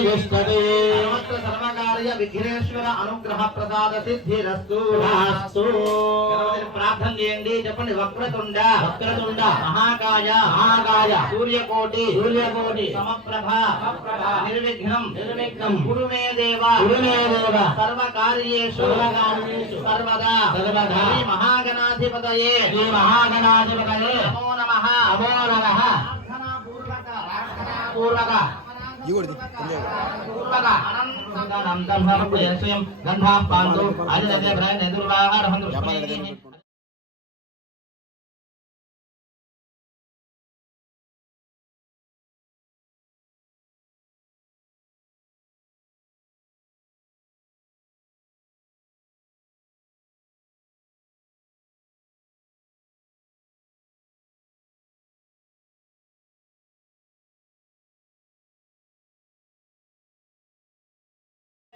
సమస్త సర్వకార్య విఘ్నేశ్వర అనుగ్రహ ప్రసాద సిద్ధిరస్తు. ప్రార్థన చేయండి. చెప్పండి వక్రతుండ. వక్రతుండ. మహాకాయ. మహాకాయ. సూర్యకోటి. సూర్యకోటి. సమప్రభ. సమప్రభ. నిర్విఘ్నం. నిర్విఘ్నం. కురు మే దేవ. కురు మే దేవ సర్వకార్యేషు. సర్వకార్యేషు. సర్వదా. సర్వదా. శ్రీ మహాగణాధిపతయే. శ్రీ మహాగణాధిపతయే. నమో నమః. నమో నమః. పూర్వక పూర్వక సమర్పయస్యం గంధాః పాండు. ఎదుర్వాహారహం దృష్టి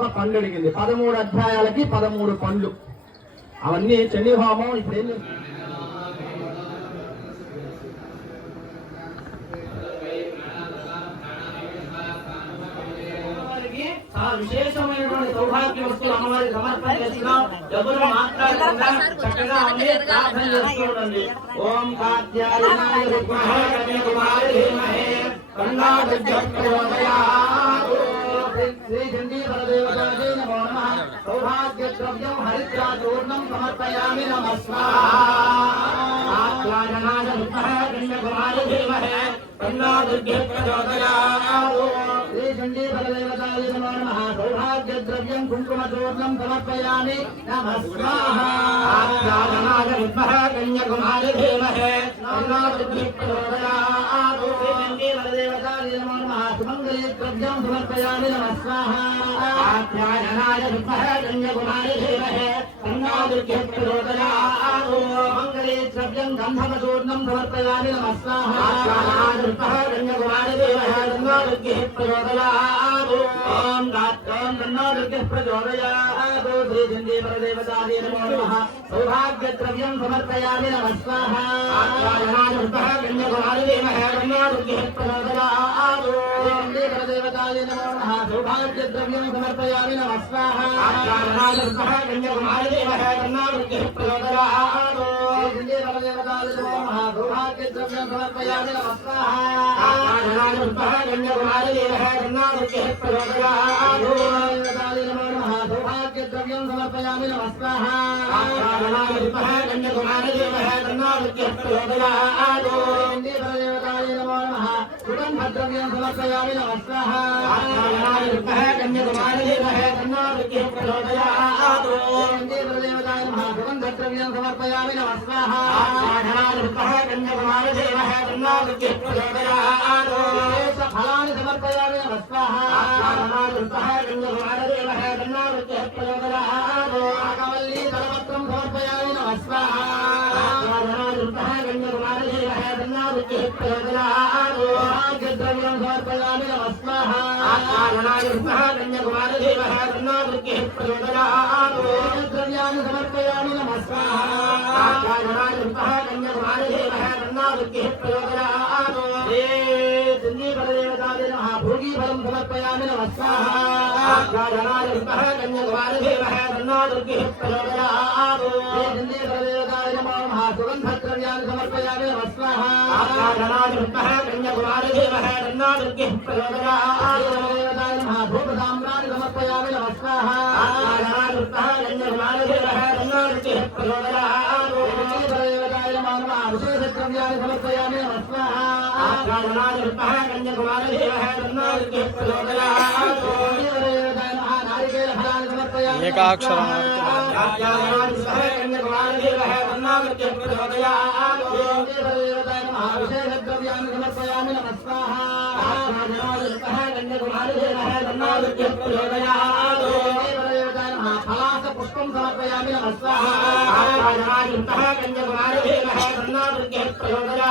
ఒక పండు అడిగింది పదమూడు అధ్యాయాలకి పదమూడు పండ్లు అవన్నీ చండీ ఇప్పుడు ఏం చాలా విశేషమైనటువంటి సౌభాగ్య వస్తువులు అమ్మవారికి సమర్పణ చేస్తున్నాం. ఎవరు మాట్లాడకుండా చక్కగా ప్రార్థన చేస్తూ ఉండండి. ఓం కాత్యాయనాయ విద్మహే కన్యాకుమారి ధీమహే. శ్రీ చండీ బలదేవతాజీ నమో నమః సౌభాగ్య ద్రవ్యం హరిద్రా చూర్ణం సమర్పయామి నమస్కారాయ విద్మహే కన్యాకుమారి ధీమహే కన్నాదుర్గ ప్రచోదయాత్. శ్రీ చండీ బలదేవతాయ నమో నమః సౌభాగ్య ద్రవ్యం కుంకుమ చూర్ణం సమర్పయామి నమస్కారాయ విద్మహే కన్యాకుమారి ధీమహే కన్నాదుర్గ ప్రచోదయాత్. శ్రీ చండీ బలదేవతాయ నమో నమః సుమంగళీ ద్రవ్యం సమర్పయామి నమస్కారాయ విద్మహే కన్యాకుమారి ధీమహే కన్నాదుర్గ ప్రచోదయాత్. మంగళీ ద్రవ్యం గంధమ చూర్ణం సమర్పయామి నమస్కారాయ విద్మహే కన్యాకుమారి ధీమహే కన్నాదుర్గ ప్రచోదయాత్. ఓం గాత్రం కన్నాదుర్గ ప్రచోదయాత్. శ్రీ చండీ బలదేవతాయ నమో నమః బలదేవతాయ నమో. నమః సౌభాగ్య ద్రవ్యం సమర్పయామి నమస్కారాయ విద్మహే కన్యాకుమారి ధీమహే కన్నాదుర్గ ప్రచోదయాత్. శ్రీ చండీ బలదేవతాయ నమో. నమః. సౌభాగ్య ద్రవ్యం సమర్పయామి నమస్కారాయ విద్మహే కన్యాకుమారి నమో. నమః సౌభాగ్య ద్రవ్యం సమర్పయామి. నమః సుగంధద్రవ్యం సమర్పయామి నమస్కారాయ విద్మహే కన్యాకుమారి ధీమహే కన్నాదుర్గ ప్రచోదయాత్. చండీ బలదేవతాయ నమః సుగంధద్రవ్యం సమర్పయామి నమస్కారాయ విద్మహే కన్యాకుమారి ధీమహే కన్నాదుర్గ ప్రచోదయాత్. విశేష ఫలాన్ని సమర్పయామి నమస్కారాయ విద్మహే కన్యాకుమారి ధీమహే కన్నాదుర్గ ప్రచోదయాత్. నాగవల్లి దళపత్రం సమర్పయామి నమస్కారాయ విద్మహే కన్యాకుమారి ధీమహే కన్నాదుర్గ ప్రచోదయాత్. భాగ్యద్రవ్యం సమర్పయామి నమస్కారాయ విద్మహే కన్యాకుమారి ధీమహే కన్నాదుర్గ ప్రచోదయాత్. ద్రవ్యాన్ని సమర్పయామి నమస్కారాయ విద్మహే కన్యాకుమారి ధీమహే భోగి ఫలం సమర్పయామి నమస్కారాయ విద్మహే కన్యాకుమారి ధీమహే కన్నాదుర్గ సుగంధద్రవ్యాన్ని సమర్పయామి నమస్కారాయ విద్మహే కన్యాకుమారి ధీమహే కన్నాదుర్గ ప్రచోదయాత్. సమర్పయామి ఏకాక్షరం ఫలాస పుష్పం సమర్పయామి నమస్వాహ కన్యకుమారి ప్రయోదయా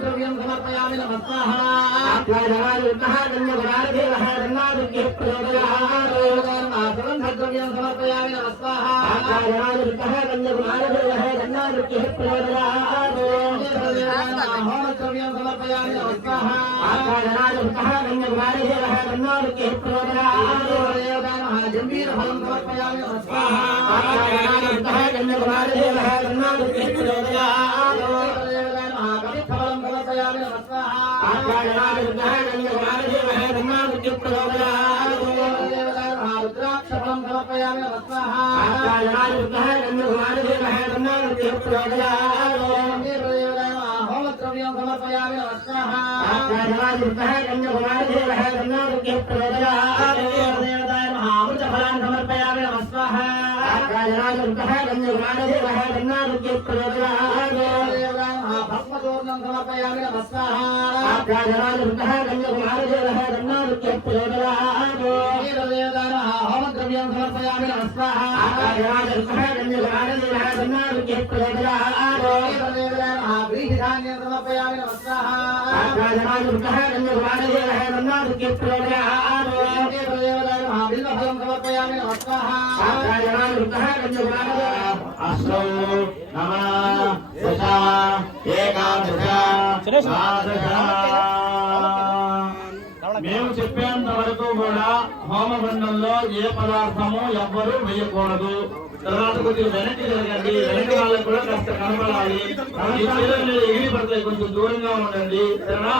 द्रव्यं समर्पयामि नमः स्वाहा आकारादिकः कन्याकुमारदेवः गन्नादृक्यः प्रयोदराहोमद्रव्यं समर्पयामि नमः स्वाहा आकारादिकः कन्याकुमारदेवः गन्नादृक्यः प्रयोदराहो रुद्राक्षफलं समर्पयामि कन्याकुमारी आचार्यायुक्तः गन्धकुमारदेवः होमद्रव्यं समर्पयामि वस्वः आचार्यायुक्तः गन्धकुमारदेवः धन्नारुद्यप्रदयाः जनानुग्रह गंजमानदेवः गन्नारुद्युक्तोदराः भस्मचूर्णं समर्पयामि नमस्ताः आभ्याजनादिवृतः गम्यकुमारदेवः गम्नादित्यप्रयोदयादो वेदवेदानः होमद्रव्यं समर्पयामि नमस्ताः आभ्याजनादिवृतः गम्यकुमारदेवः गम्नादित्यप्रयोदयादो वेदवेदानः व्रीहिधान्यं మేము చెప్పేంత వరకు కూడా హోమగుండంలో ఏ పదార్థము ఎవ్వరూ వేయకూడదు. తర్వాత కొంచెం వెనక్కి జరగండి వెనక్కి వాళ్ళకి కూడా కాస్త కనపడాలి కొంచెం దూరంగా ఉండండి. సరేనా?